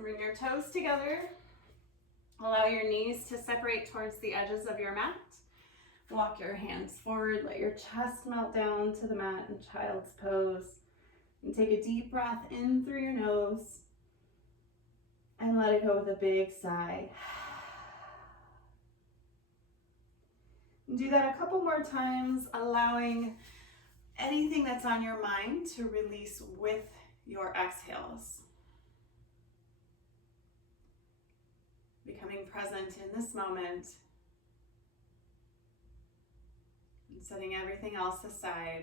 Bring your toes together. Allow your knees to separate towards the edges of your mat. Walk your hands forward. Let your chest melt down to the mat in child's pose. And take a deep breath in through your nose. And let it go with a big sigh. And do that a couple more times, allowing anything that's on your mind to release with your exhales. Becoming present in this moment and setting everything else aside.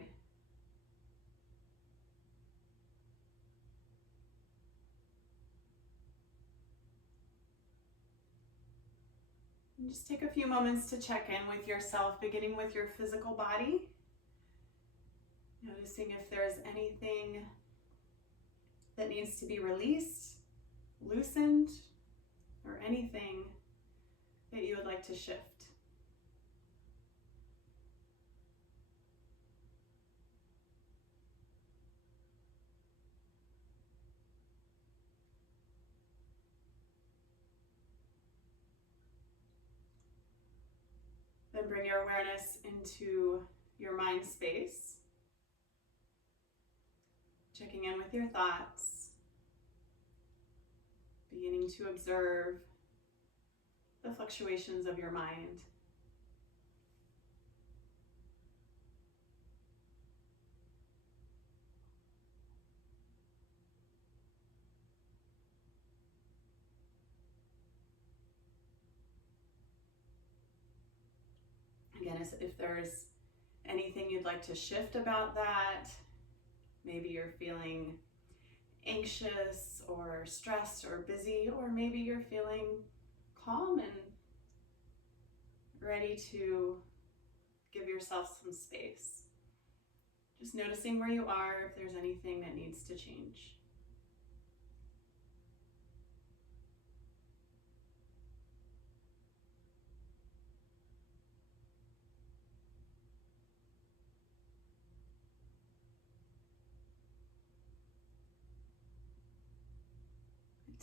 And just take a few moments to check in with yourself, beginning with your physical body. Noticing if there's anything that needs to be released, loosened, or anything that you would like to shift. Then bring your awareness into your mind space. Checking in with your thoughts. Beginning to observe the fluctuations of your mind. Again, if there's anything you'd like to shift about that, maybe you're feeling anxious or stressed or busy, or maybe you're feeling calm and ready to give yourself some space. Just noticing where you are, if there's anything that needs to change.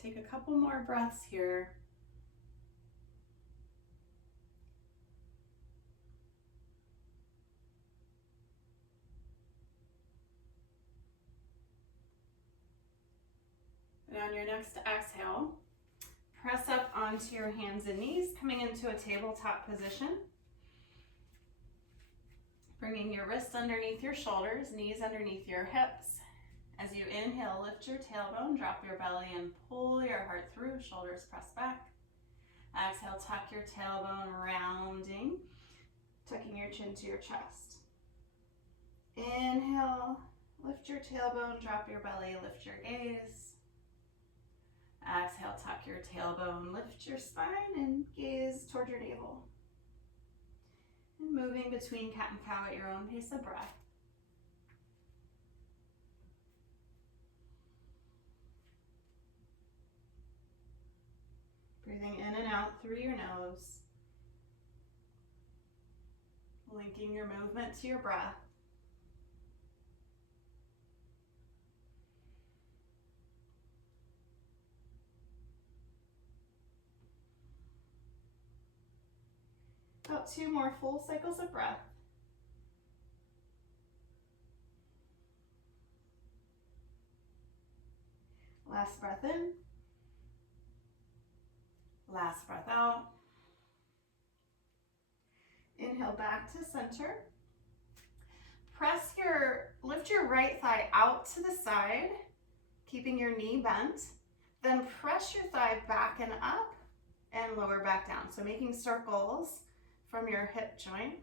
Take a couple more breaths here. And on your next exhale, press up onto your hands and knees, coming into a tabletop position. Bringing your wrists underneath your shoulders, knees underneath your hips. As you inhale, lift your tailbone, drop your belly, and pull your heart through, shoulders press back. Exhale, tuck your tailbone, rounding, tucking your chin to your chest. Inhale, lift your tailbone, drop your belly, lift your gaze. Exhale, tuck your tailbone, lift your spine, and gaze toward your navel. And moving between cat and cow at your own pace of breath. Breathing in and out through your nose. Linking your movement to your breath. About 2 more full cycles of breath. Last breath in. Last breath out. Inhale back to center. Lift your right thigh out to the side, keeping your knee bent. Then press your thigh back and up and lower back down. So making circles from your hip joint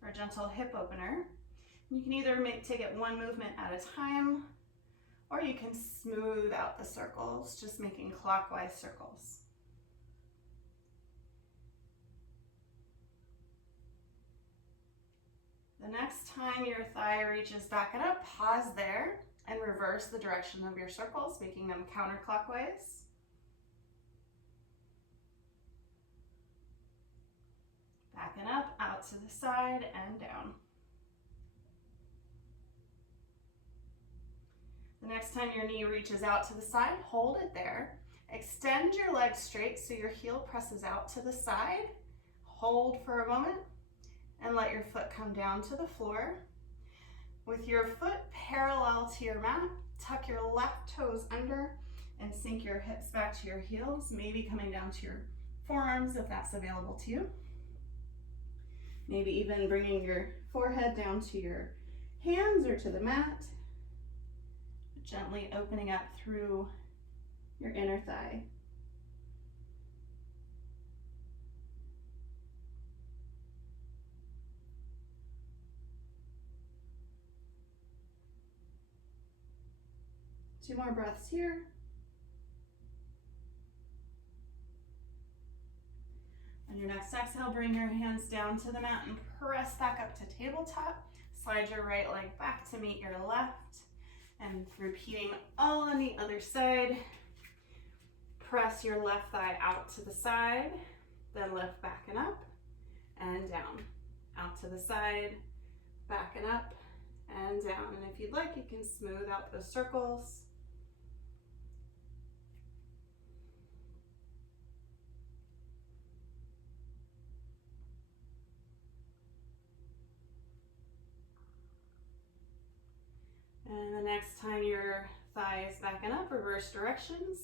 for a gentle hip opener. You can either take it one movement at a time, or you can smooth out the circles, just making clockwise circles. The next time your thigh reaches back and up, pause there and reverse the direction of your circles, making them counterclockwise. Back and up, out to the side and down. The next time your knee reaches out to the side, hold it there. Extend your leg straight so your heel presses out to the side. Hold for a moment and let your foot come down to the floor. With your foot parallel to your mat, tuck your left toes under and sink your hips back to your heels, maybe coming down to your forearms if that's available to you. Maybe even bringing your forehead down to your hands or to the mat. Gently opening up through your inner thigh. Two more breaths here. On your next exhale, bring your hands down to the mat and press back up to tabletop. Slide your right leg back to meet your left. And repeating all on the other side. Press your left thigh out to the side, then lift back and up and down. Out to the side, back and up and down. And if you'd like, you can smooth out those circles. And the next time your thigh is backing up, reverse directions,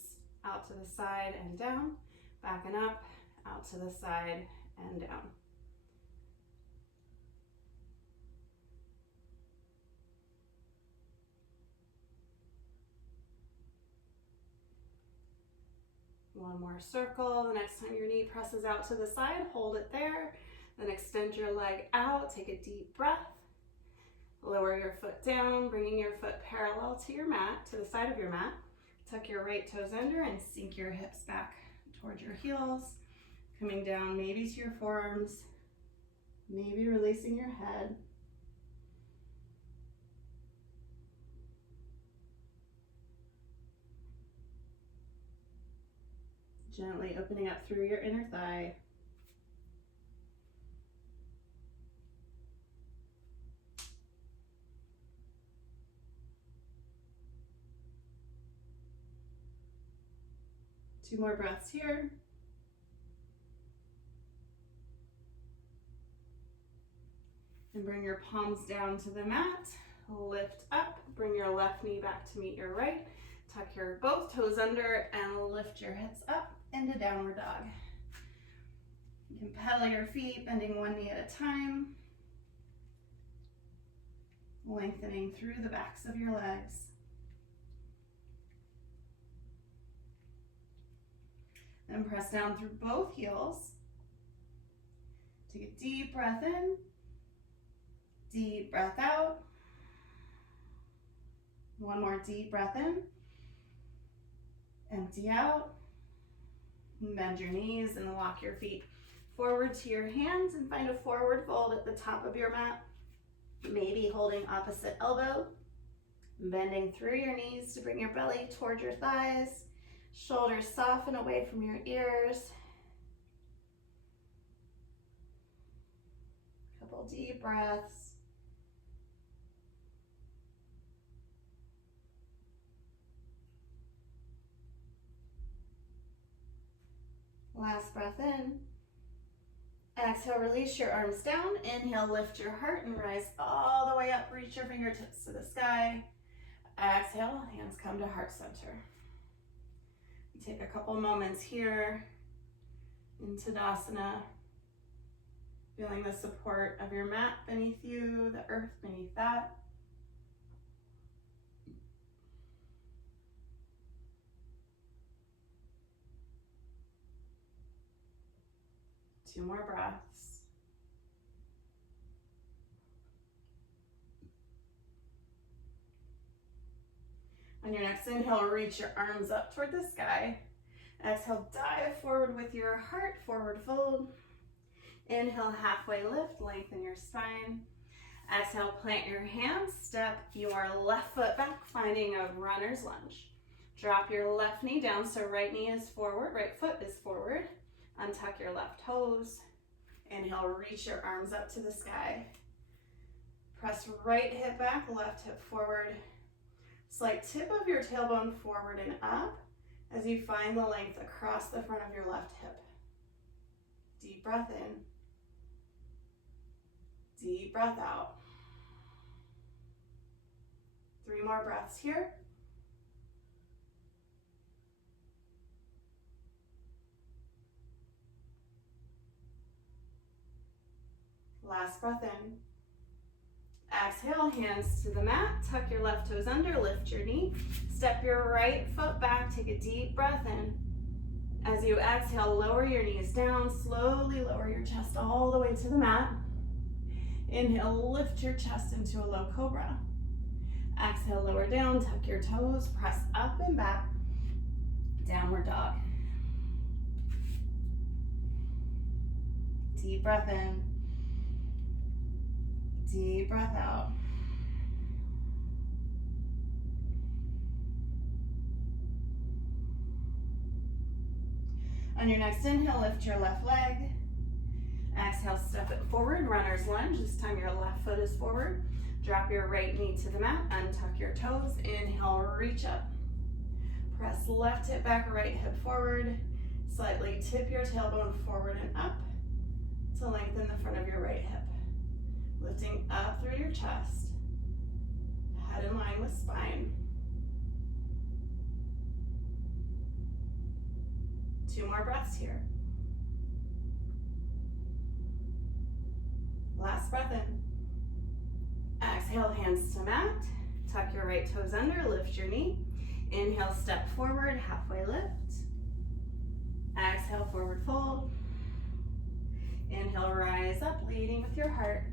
out to the side and down, backing up, out to the side and down. One more circle. The next time your knee presses out to the side, hold it there. Then extend your leg out, take a deep breath. Lower your foot down, bringing your foot parallel to your mat, to the side of your mat. Tuck your right toes under and sink your hips back towards your heels. Coming down maybe to your forearms, maybe releasing your head. Gently opening up through your inner thigh. Two more breaths here. And bring your palms down to the mat. Lift up, bring your left knee back to meet your right. Tuck your both toes under and lift your hips up into downward dog. You can pedal your feet, bending one knee at a time. Lengthening through the backs of your legs. Then press down through both heels. Take a deep breath in, deep breath out. One more deep breath in, empty out. Bend your knees and walk your feet forward to your hands and find a forward fold at the top of your mat. Maybe holding opposite elbow, bending through your knees to bring your belly toward your thighs. Shoulders soften away from your ears. Couple deep breaths. Last breath in. Exhale, release your arms down. Inhale, lift your heart and rise all the way up. Reach your fingertips to the sky. Exhale, hands come to heart center. Take a couple moments here in Tadasana, feeling the support of your mat beneath you, the earth beneath that. Two more breaths. On your next inhale, reach your arms up toward the sky. Exhale, dive forward with your heart, forward fold. Inhale, halfway lift, lengthen your spine. Exhale, plant your hands, step your left foot back, finding a runner's lunge. Drop your left knee down so right knee is forward, right foot is forward. Untuck your left toes. Inhale, reach your arms up to the sky. Press right hip back, left hip forward. Slight tip of your tailbone forward and up. as you find the length across the front of your left hip. Deep breath in. Deep breath out. 3 more breaths here. Last breath in. Exhale, hands to the mat. Tuck your left toes under, lift your knee. Step your right foot back, take a deep breath in. As you exhale, lower your knees down, slowly lower your chest all the way to the mat. Inhale, lift your chest into a low cobra. Exhale, lower down, tuck your toes, press up and back, downward dog. Deep breath in, deep breath out. On your next inhale, lift your left leg. Exhale, step it forward, runner's lunge. This time your left foot is forward. Drop your right knee to the mat, untuck your toes. Inhale, reach up. Press left hip back, right hip forward. Slightly tip your tailbone forward and up to lengthen the front of your right hip. Lifting up through your chest, head in line with spine. 2 more breaths here. Last breath in. Exhale, hands to mat. Tuck your right toes under, lift your knee. Inhale, step forward, halfway lift. Exhale, forward fold. Inhale, rise up, leading with your heart.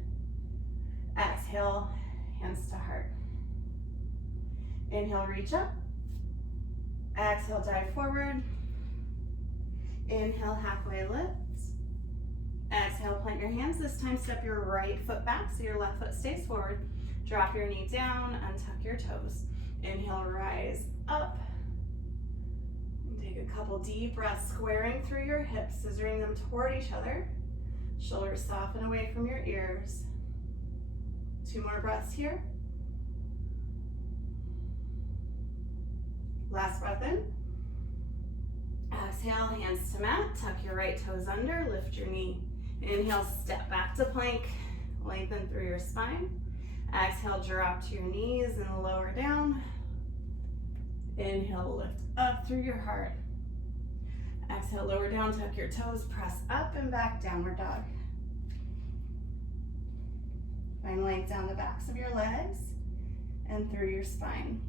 Exhale, hands to heart. Inhale, reach up. Exhale, dive forward. Inhale, halfway lift. Exhale, plant your hands. This time, step your right foot back so your left foot stays forward. Drop your knee down, untuck your toes. Inhale, rise up. And take a couple deep breaths, squaring through your hips, scissoring them toward each other. Shoulders soften away from your ears. 2 more breaths here. Last breath in. Exhale, hands to mat. Tuck your right toes under, lift your knee. Inhale, step back to plank. Lengthen through your spine. Exhale, drop to your knees and lower down. Inhale, lift up through your heart. Exhale, lower down, tuck your toes, press up and back, downward dog. Find length down the backs of your legs and through your spine.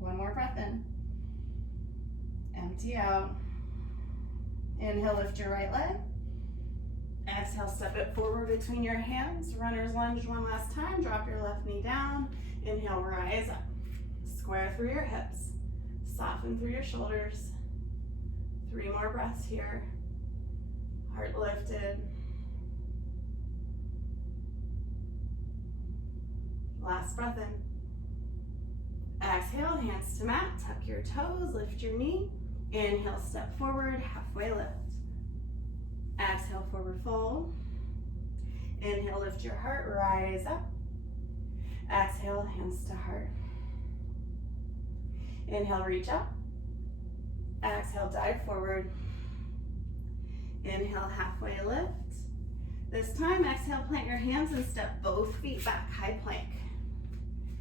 One more breath in. Empty out. Inhale, lift your right leg. Exhale, step it forward between your hands. Runner's lunge one last time. Drop your left knee down. Inhale, rise up. Square through your hips. Soften through your shoulders. 3 more breaths here. Heart lifted. Last breath in. Exhale, hands to mat. Tuck your toes, lift your knee. Inhale, step forward, halfway lift. Exhale, forward fold. Inhale, lift your heart, rise up. Exhale, hands to heart. Inhale, reach up. Exhale, dive forward. Inhale, halfway lift. This time, exhale, plant your hands and step both feet back, high plank.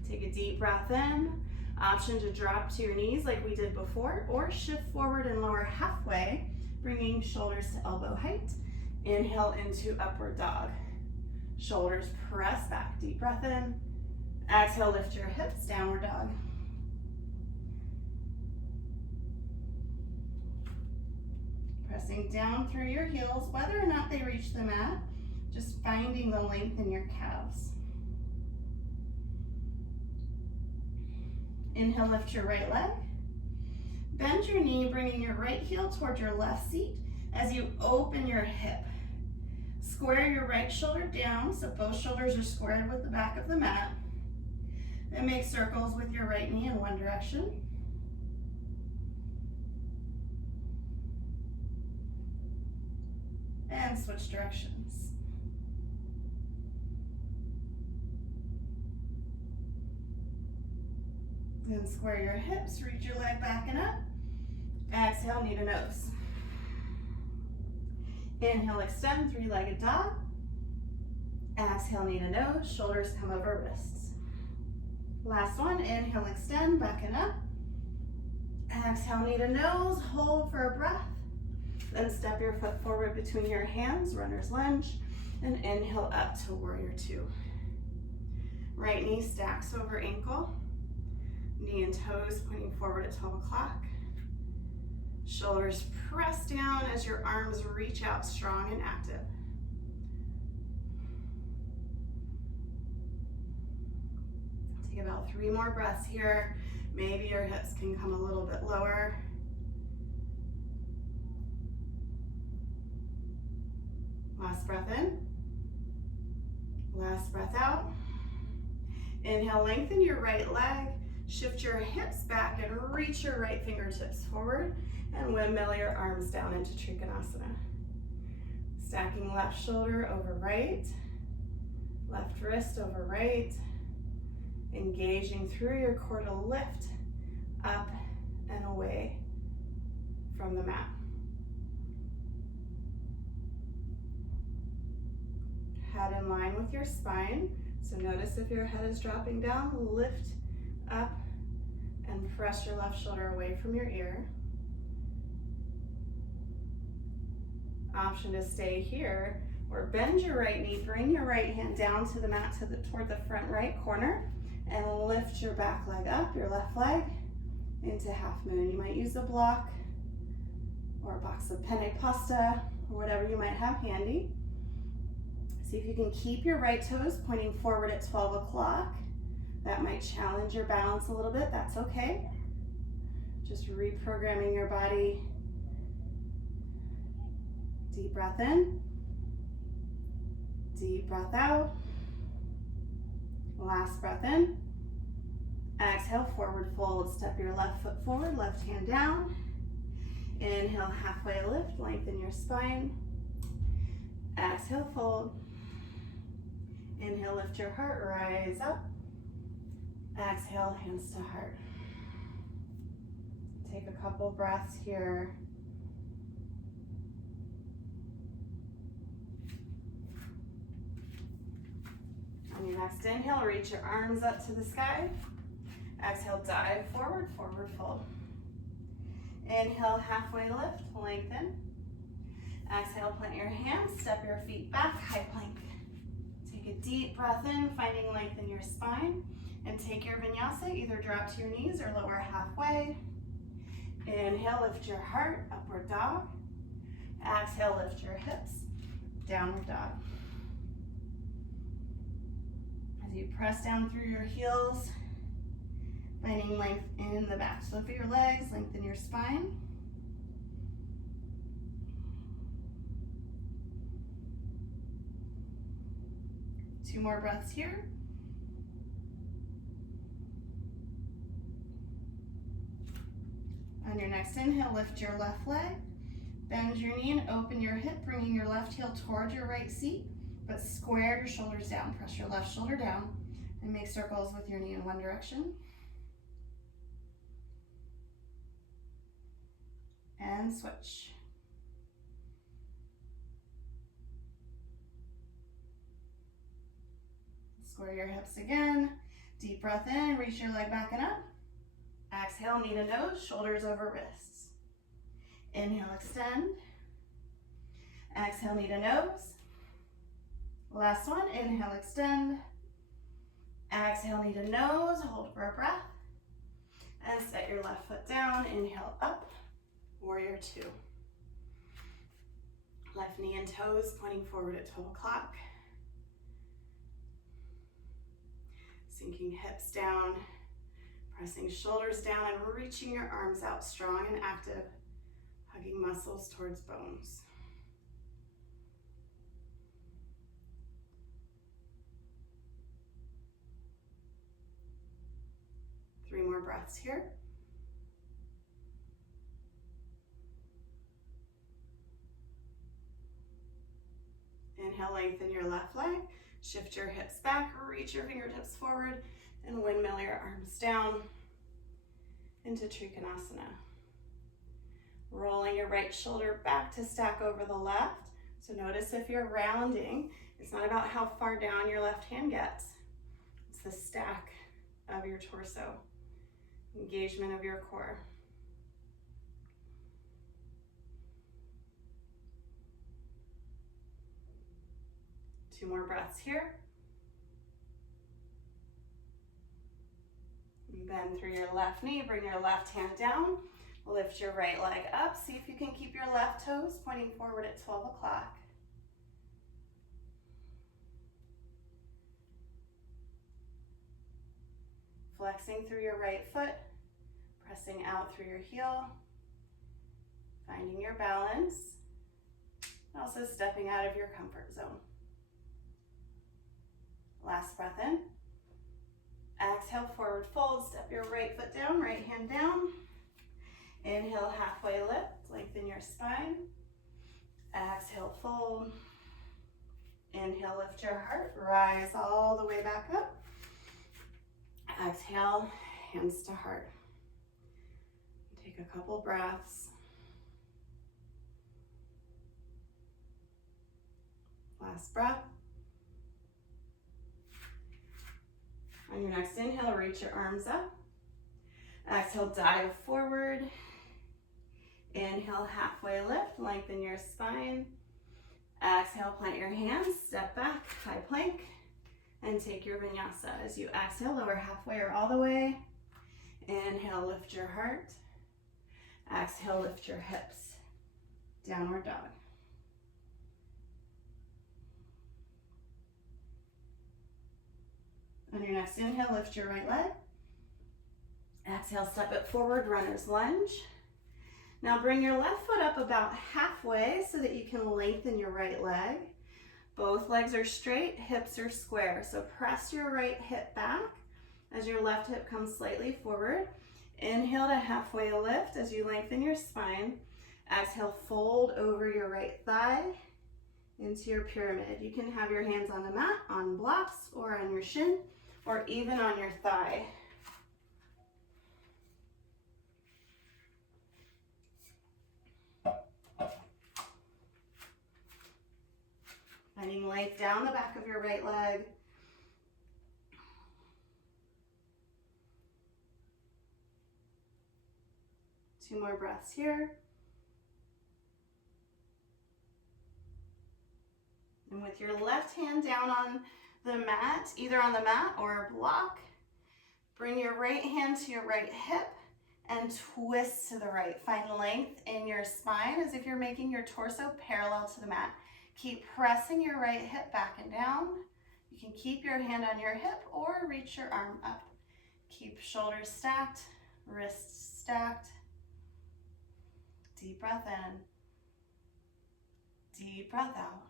Take a deep breath in. Option to drop to your knees like we did before, or shift forward and lower halfway, bringing shoulders to elbow height. Inhale into upward dog. Shoulders press back, deep breath in. Exhale, lift your hips, downward dog. Pressing down through your heels, whether or not they reach the mat, just finding the length in your calves. Inhale, lift your right leg. Bend your knee, bringing your right heel towards your left seat as you open your hip. Square your right shoulder down so both shoulders are squared with the back of the mat. Then make circles with your right knee in one direction. And switch directions. Then square your hips, reach your leg back and up. Exhale, knee to nose. Inhale, extend, three-legged dog. Exhale, knee to nose, shoulders come over wrists. Last one, inhale, extend, back and up. Exhale, knee to nose, hold for a breath. Then step your foot forward between your hands, runner's lunge, and inhale up to warrior two. Right knee stacks over ankle, knee and toes pointing forward at 12 o'clock. Shoulders press down as your arms reach out strong and active. Take about 3 more breaths here. Maybe your hips can come a little bit lower. Last breath in. Last breath out. Inhale, lengthen your right leg. Shift your hips back and reach your right fingertips forward. And windmill your arms down into Trikonasana. Stacking left shoulder over right. Left wrist over right. Engaging through your core to lift up and away from the mat. Head in line with your spine. So notice if your head is dropping down, lift up and press your left shoulder away from your ear. Option to stay here, or bend your right knee, bring your right hand down to the mat toward the front right corner, and lift your back leg up, your left leg, into half moon. You might use a block or a box of penne pasta or whatever you might have handy. See if you can keep your right toes pointing forward at 12 o'clock. That might challenge your balance a little bit, that's okay. Just reprogramming your body. Deep breath in, deep breath out. Last breath in. Exhale, forward fold. Step your left foot forward, left hand down. Inhale, halfway lift, lengthen your spine. Exhale, fold. Inhale, lift your heart, rise up. Exhale, hands to heart. Take a couple breaths here. On your next inhale, reach your arms up to the sky. Exhale, dive forward, forward fold. Inhale, halfway lift, lengthen. Exhale, plant your hands, step your feet back, high plank. Take a deep breath in, finding length in your spine. And take your vinyasa, either drop to your knees or lower halfway. Inhale, lift your heart, upward dog. Exhale, lift your hips, downward dog. As you press down through your heels, finding length in the back. So lift your legs, lengthen your spine. Two more breaths here. On your next inhale, lift your left leg, bend your knee and open your hip, bringing your left heel towards your right seat, but square your shoulders down. Press your left shoulder down and make circles with your knee in one direction. And switch. Square your hips again. Deep breath in, reach your leg back and up. Exhale, knee to nose, shoulders over wrists. Inhale, extend. Exhale, knee to nose. Last one, inhale, extend. Exhale, knee to nose, hold for a breath. And set your left foot down, inhale up, warrior two. Left knee and toes pointing forward at 12 o'clock. Sinking hips down. Pressing shoulders down and reaching your arms out strong and active, hugging muscles towards bones. Three more breaths here. Inhale, lengthen your left leg, shift your hips back, reach your fingertips forward, and windmill your arms down. into Trikonasana. Rolling your right shoulder back to stack over the left. So notice if you're rounding, it's not about how far down your left hand gets. It's the stack of your torso, engagement of your core. Two more breaths here. And bend through your left knee, bring your left hand down. Lift your right leg up. See if you can keep your left toes pointing forward at 12 o'clock. Flexing through your right foot, pressing out through your heel, finding your balance, and also stepping out of your comfort zone. Last breath in. Exhale, forward fold, step your right foot down, right hand down. Inhale, halfway lift, lengthen your spine. Exhale, fold. Inhale, lift your heart, rise all the way back up. Exhale, hands to heart. Take a couple breaths. Last breath. On your next inhale, reach your arms up. Exhale, dive forward. Inhale, halfway lift, lengthen your spine. Exhale, plant your hands, step back, high plank, and take your vinyasa. As you exhale, lower halfway or all the way. Inhale, lift your heart. Exhale, lift your hips. Downward dog. On your next inhale, lift your right leg. Exhale, step it forward, runner's lunge. Now bring your left foot up about halfway so that you can lengthen your right leg. Both legs are straight, hips are square. So press your right hip back as your left hip comes slightly forward. Inhale to halfway lift as you lengthen your spine. Exhale, fold over your right thigh into your pyramid. You can have your hands on the mat, on blocks, or on your shin, or even on your thigh. Finding length down the back of your right leg. Two more breaths here. And with your left hand down on the mat, either on the mat or a block, bring your right hand to your right hip and twist to the right. Find length in your spine as if you're making your torso parallel to the mat. Keep pressing your right hip back and down. You can keep your hand on your hip or reach your arm up. Keep shoulders stacked, wrists stacked. Deep breath in. Deep breath out.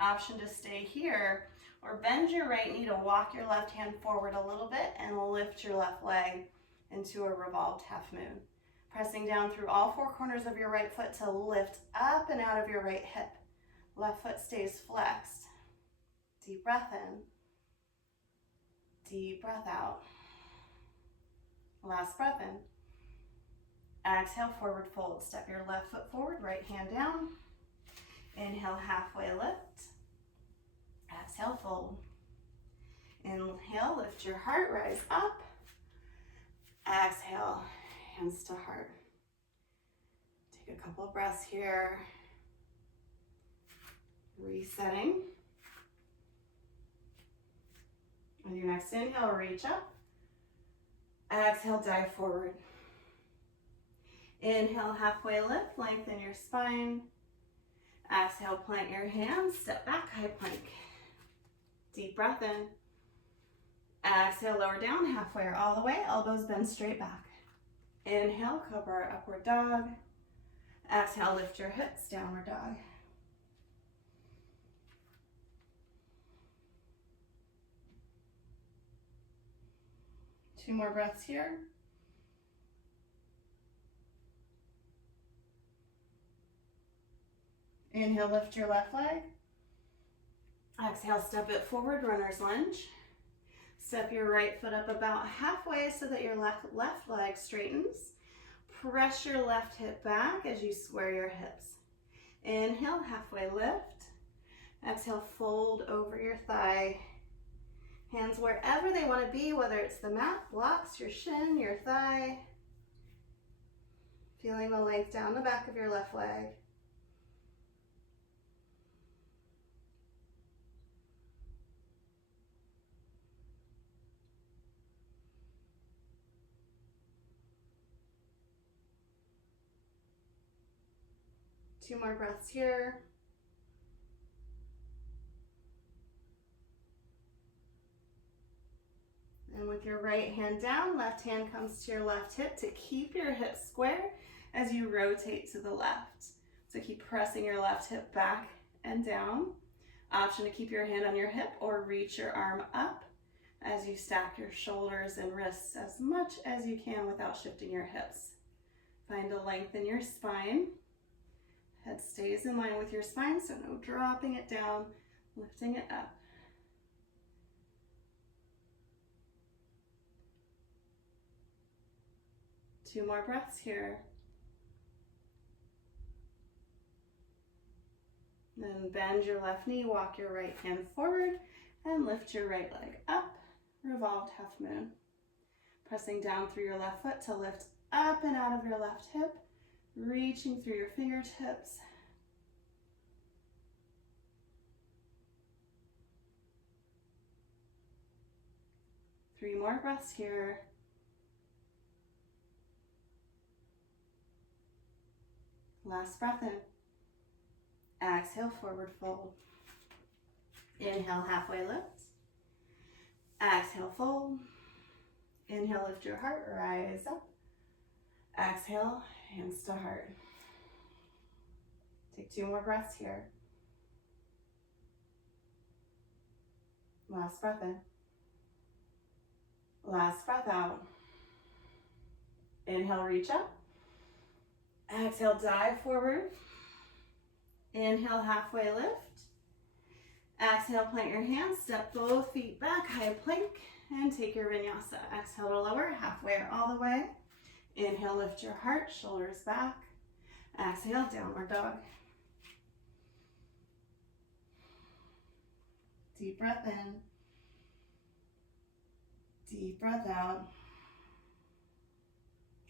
Option to stay here or bend your right knee to walk your left hand forward a little bit and lift your left leg into a revolved half moon. Pressing down through all four corners of your right foot to lift up and out of your right hip. Left foot stays flexed. Deep breath in. Deep breath out. Last breath in. Exhale, forward fold. Step your left foot forward, right hand down. Inhale, halfway lift. Exhale, fold. Inhale, lift your heart, rise up. Exhale, hands to heart. Take a couple breaths here. Resetting. On your next inhale, reach up. Exhale, dive forward. Inhale, halfway lift, lengthen your spine. Exhale, plant your hands, step back, high plank. Deep breath in. Exhale, lower down, halfway or all the way, elbows bend straight back. Inhale, cobra, upward dog. Exhale, lift your hips, downward dog. Two more breaths here. Inhale, lift your left leg. Exhale, step it forward, runner's lunge. Step your right foot up about halfway so that your left leg straightens. Press your left hip back as you square your hips. Inhale, halfway lift. Exhale, fold over your thigh. Hands wherever they want to be, whether it's the mat, blocks, your shin, your thigh. Feeling the length down the back of your left leg. Two more breaths here. And with your right hand down, left hand comes to your left hip to keep your hips square as you rotate to the left. So keep pressing your left hip back and down. Option to keep your hand on your hip or reach your arm up as you stack your shoulders and wrists as much as you can without shifting your hips. Find a length in your spine. Head stays in line with your spine, so no dropping it down, lifting it up. Two more breaths here. Then bend your left knee, walk your right hand forward, and lift your right leg up, revolved half moon. Pressing down through your left foot to lift up and out of your left hip, reaching through your fingertips. Three more breaths here. Last breath in. Exhale, forward fold. Inhale, halfway lift. Exhale, fold. Inhale, lift your heart, rise up. Exhale, hands to heart. Take two more breaths here. Last breath in. Last breath out. Inhale, reach up. Exhale, dive forward. Inhale, halfway lift. Exhale, plant your hands, step both feet back, high plank, and take your vinyasa. Exhale to lower, halfway or all the way. Inhale, lift your heart, shoulders back. Exhale, downward dog. Deep breath in. Deep breath out.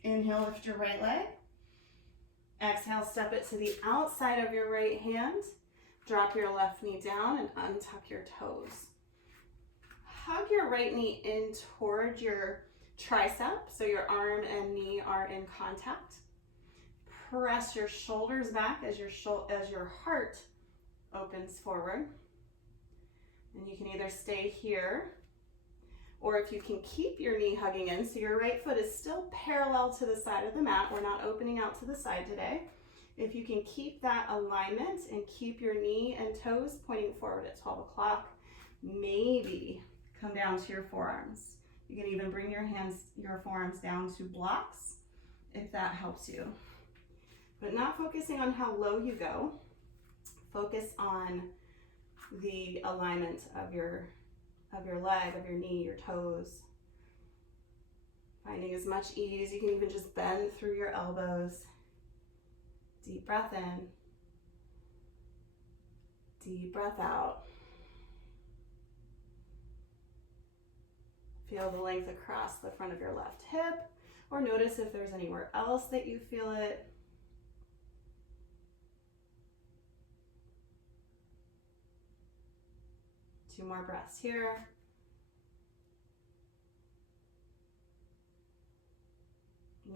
Inhale, lift your right leg. Exhale, step it to the outside of your right hand. Drop your left knee down and untuck your toes. Hug your right knee in toward your tricep, so your arm and knee are in contact. Press your shoulders back as your heart opens forward. And you can either stay here, or if you can keep your knee hugging in, so your right foot is still parallel to the side of the mat. We're not opening out to the side today. If you can keep that alignment and keep your knee and toes pointing forward at 12 o'clock, maybe come down to your forearms. You can even bring your forearms down to blocks if that helps you. But not focusing on how low you go, focus on the alignment of your leg, of your knee, your toes. Finding as much ease. You can even just bend through your elbows. Deep breath in. Deep breath out. Feel the length across the front of your left hip, or notice if there's anywhere else that you feel it. Two more breaths here.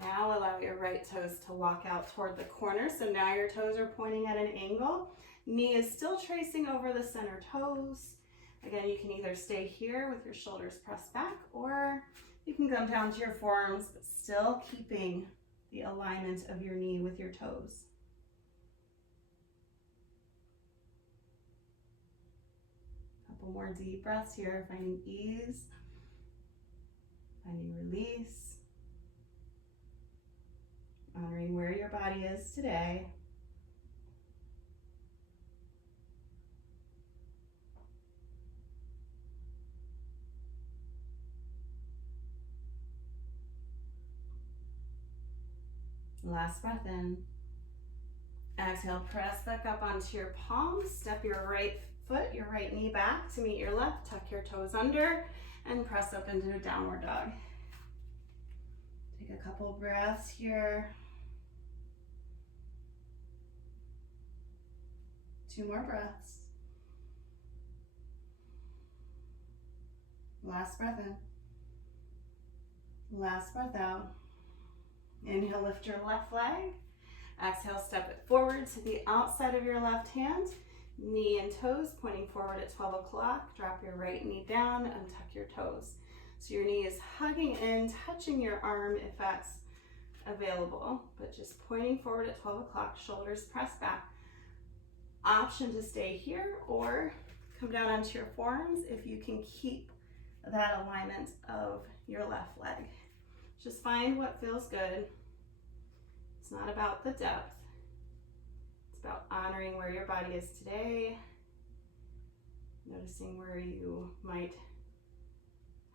Now allow your right toes to walk out toward the corner. So now your toes are pointing at an angle. Knee is still tracing over the center toes. Again, you can either stay here with your shoulders pressed back, or you can come down to your forearms, but still keeping the alignment of your knee with your toes. Couple more deep breaths here, finding ease, finding release, honoring where your body is today. Last breath in. Exhale, press back up onto your palms. Step your right foot, your right knee back to meet your left. Tuck your toes under and press up into a downward dog. Take a couple breaths here. 2 more breaths. Last breath in. Last breath out. Inhale, lift your left leg. Exhale, step it forward to the outside of your left hand. Knee and toes pointing forward at 12 o'clock. Drop your right knee down and tuck your toes. So your knee is hugging in, touching your arm if that's available, but just pointing forward at 12 o'clock, shoulders pressed back. Option to stay here or come down onto your forearms if you can keep that alignment of your left leg. Just find what feels good. It's not about the depth. It's about honoring where your body is today, noticing where you might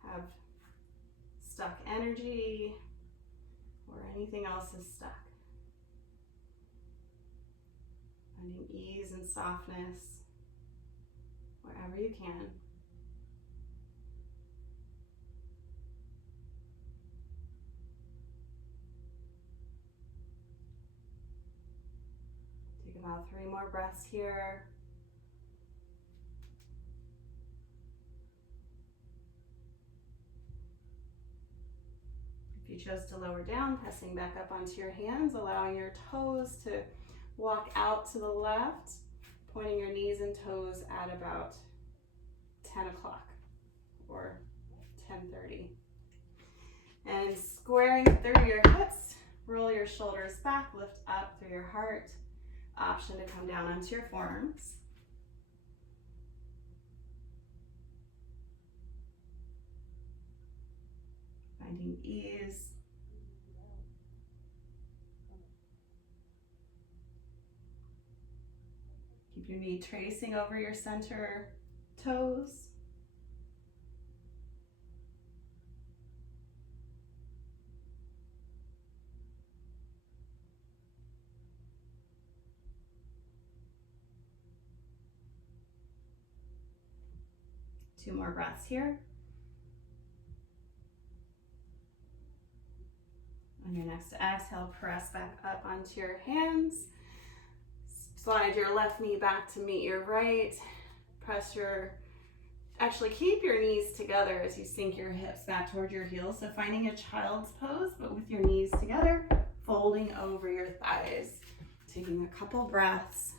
have stuck energy or anything else is stuck. Finding ease and softness wherever you can. Take about 3 more breaths here. If you chose to lower down, pressing back up onto your hands, allowing your toes to walk out to the left, pointing your knees and toes at about 10 o'clock or 10:30. And squaring through your hips, roll your shoulders back, lift up through your heart. Option to come down onto your forearms. Finding ease. Keep your knee tracing over your center toes. Two more breaths here. On your next exhale, press back up onto your hands. Slide your left knee back to meet your right. Actually keep your knees together as you sink your hips back toward your heels. So finding a child's pose, but with your knees together, folding over your thighs. Taking a couple breaths.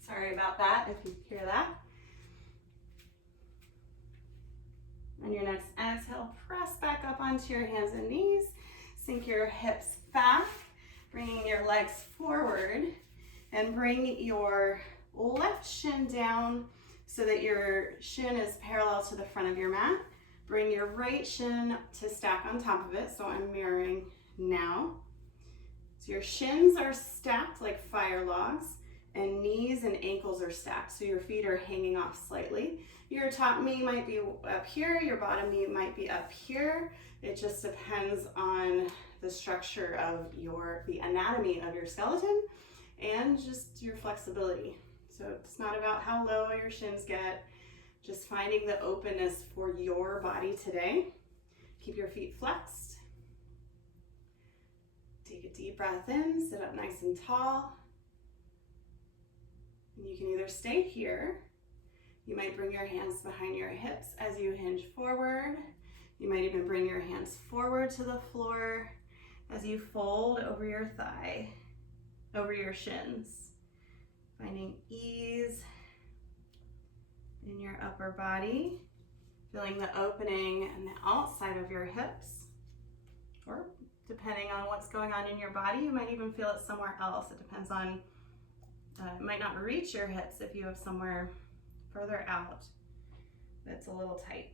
Sorry about that, if you hear that. On your next exhale, press back up onto your hands and knees. Sink your hips back, bringing your legs forward, and bring your left shin down so that your shin is parallel to the front of your mat. Bring your right shin to stack on top of it, so I'm mirroring now. So your shins are stacked like fire logs, and knees and ankles are stacked, so your feet are hanging off slightly. Your top knee might be up here, your bottom knee might be up here. It just depends on the structure of the anatomy of your skeleton and just your flexibility. So it's not about how low your shins get, just finding the openness for your body today. Keep your feet flexed. Take a deep breath in, sit up nice and tall. And you can either stay here. You might bring your hands behind your hips as you hinge forward. You might even bring your hands forward to the floor as you fold over your thigh, over your shins. Finding ease in your upper body, feeling the opening and the outside of your hips. Or depending on what's going on in your body, you might even feel it somewhere else. It depends on, it might not reach your hips if you have somewhere further out that's a little tight.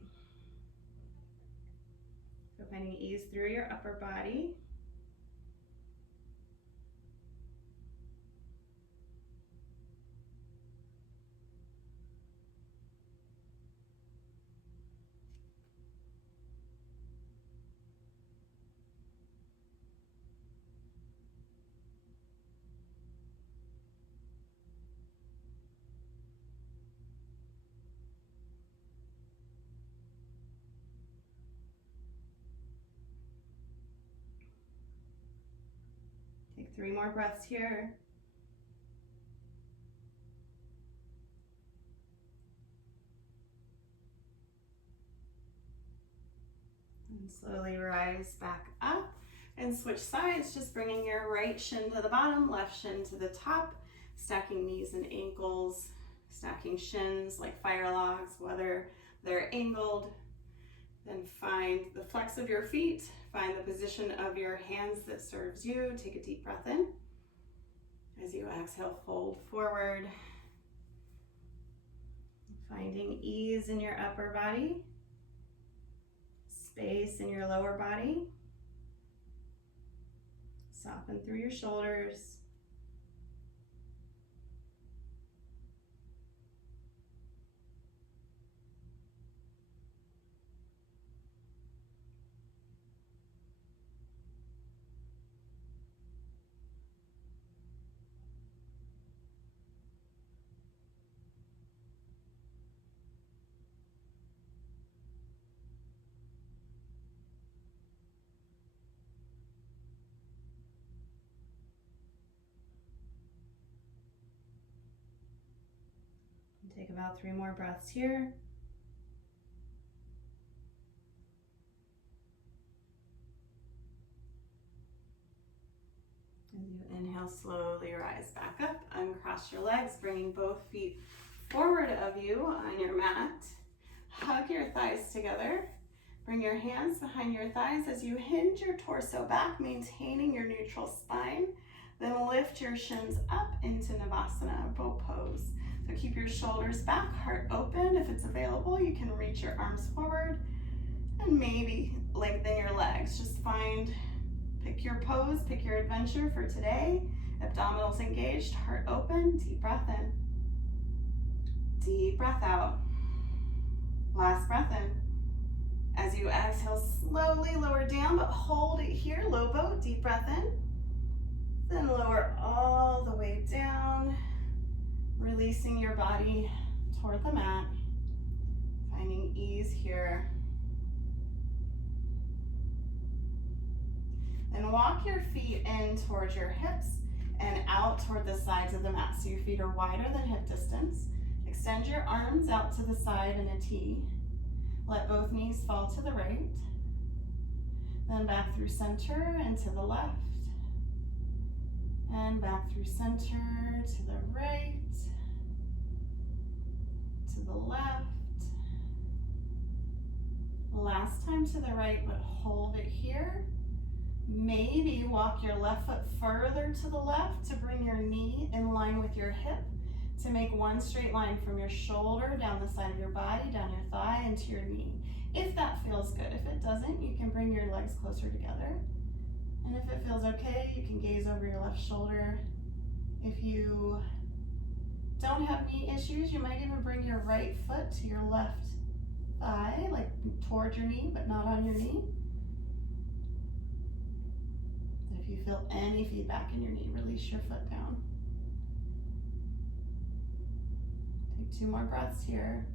So finding ease through your upper body. 3 more breaths here. And slowly rise back up and switch sides, just bringing your right shin to the bottom, left shin to the top, stacking knees and ankles, stacking shins like fire logs, whether they're angled. Then find the flex of your feet, find the position of your hands that serves you. Take a deep breath in. As you exhale, fold forward, finding ease in your upper body, space in your lower body. Soften through your shoulders. Take about 3 more breaths here. As you inhale, slowly rise back up, uncross your legs, bringing both feet forward of you on your mat. Hug your thighs together. Bring your hands behind your thighs as you hinge your torso back, maintaining your neutral spine. Then lift your shins up into Navasana, bow pose. So keep your shoulders back, heart open. If it's available, you can reach your arms forward and maybe lengthen your legs. Just pick your pose, pick your adventure for today. Abdominals engaged, heart open, deep breath in. Deep breath out. Last breath in. As you exhale, slowly lower down, but hold it here, low boat, deep breath in. Then lower all the way down, releasing your body toward the mat, finding ease here. Then walk your feet in towards your hips and out toward the sides of the mat, so your feet are wider than hip distance. Extend your arms out to the side in a T. Let both knees fall to the right. Then back through center and to the left. And back through center to the right, to the left. Last time to the right, but hold it here. Maybe walk your left foot further to the left to bring your knee in line with your hip, to make one straight line from your shoulder down the side of your body, down your thigh, into your knee. If that feels good. If it doesn't, you can bring your legs closer together. And if it feels okay, you can gaze over your left shoulder. If you don't have knee issues, you might even bring your right foot to your left thigh, like towards your knee, but not on your knee. If you feel any feedback in your knee, release your foot down. Take 2 more breaths here.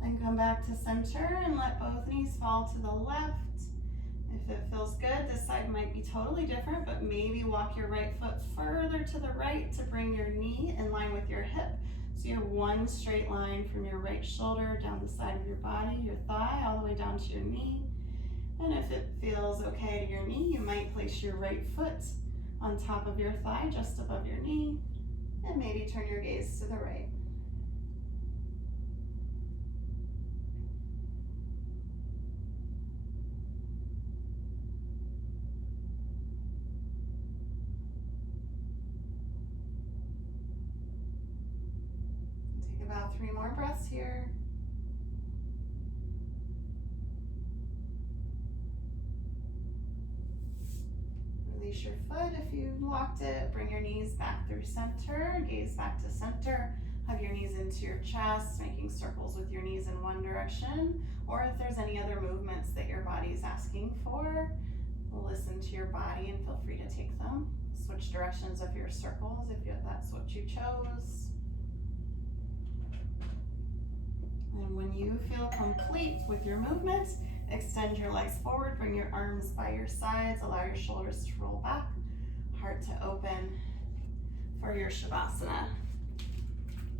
Then come back to center and let both knees fall to the left. If it feels good, this side might be totally different, but maybe walk your right foot further to the right to bring your knee in line with your hip. So you have one straight line from your right shoulder down the side of your body, your thigh, all the way down to your knee. And if it feels okay to your knee, you might place your right foot on top of your thigh, just above your knee, and maybe turn your gaze to the right. About 3 more breaths here. Release your foot if you locked it. Bring your knees back through center. Gaze back to center. Hug your knees into your chest, making circles with your knees in one direction. Or if there's any other movements that your body is asking for, listen to your body and feel free to take them. Switch directions of your circles if that's what you chose. And when you feel complete with your movement, extend your legs forward, bring your arms by your sides, allow your shoulders to roll back, heart to open for your Shavasana.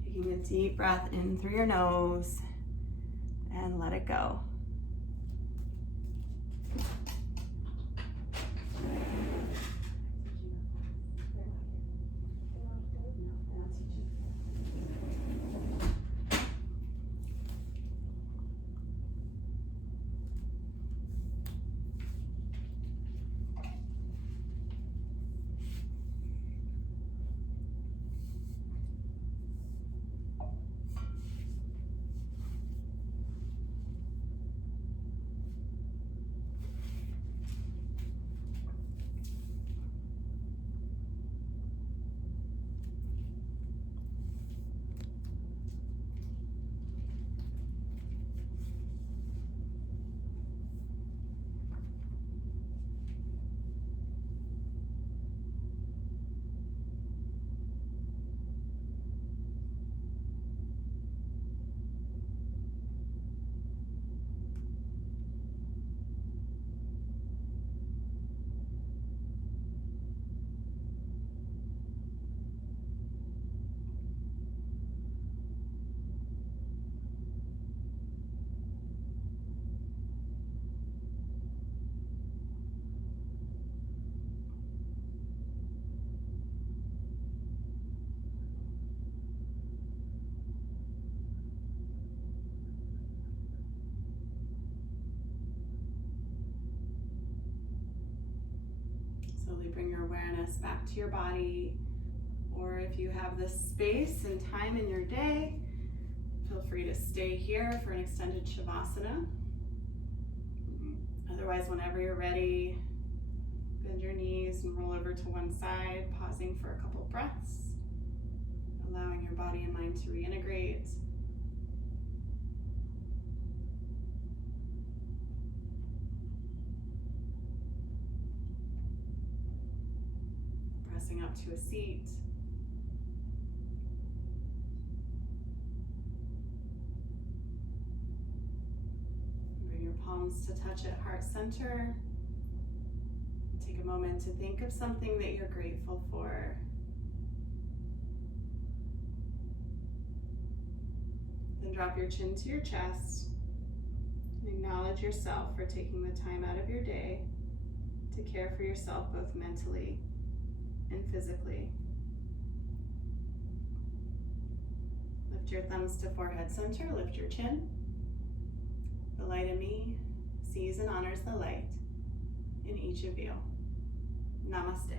Taking a deep breath in through your nose and let it go. Slowly bring your awareness back to your body, or if you have the space and time in your day, feel free to stay here for an extended Shavasana. Otherwise, whenever you're ready, bend your knees and roll over to one side, pausing for a couple breaths, allowing your body and mind to reintegrate. Pressing up to a seat. Bring your palms to touch at heart center. Take a moment to think of something that you're grateful for. Then drop your chin to your chest and acknowledge yourself for taking the time out of your day to care for yourself both mentally and physically. Lift your thumbs to forehead center, lift your chin. The light in me sees and honors the light in each of you. Namaste.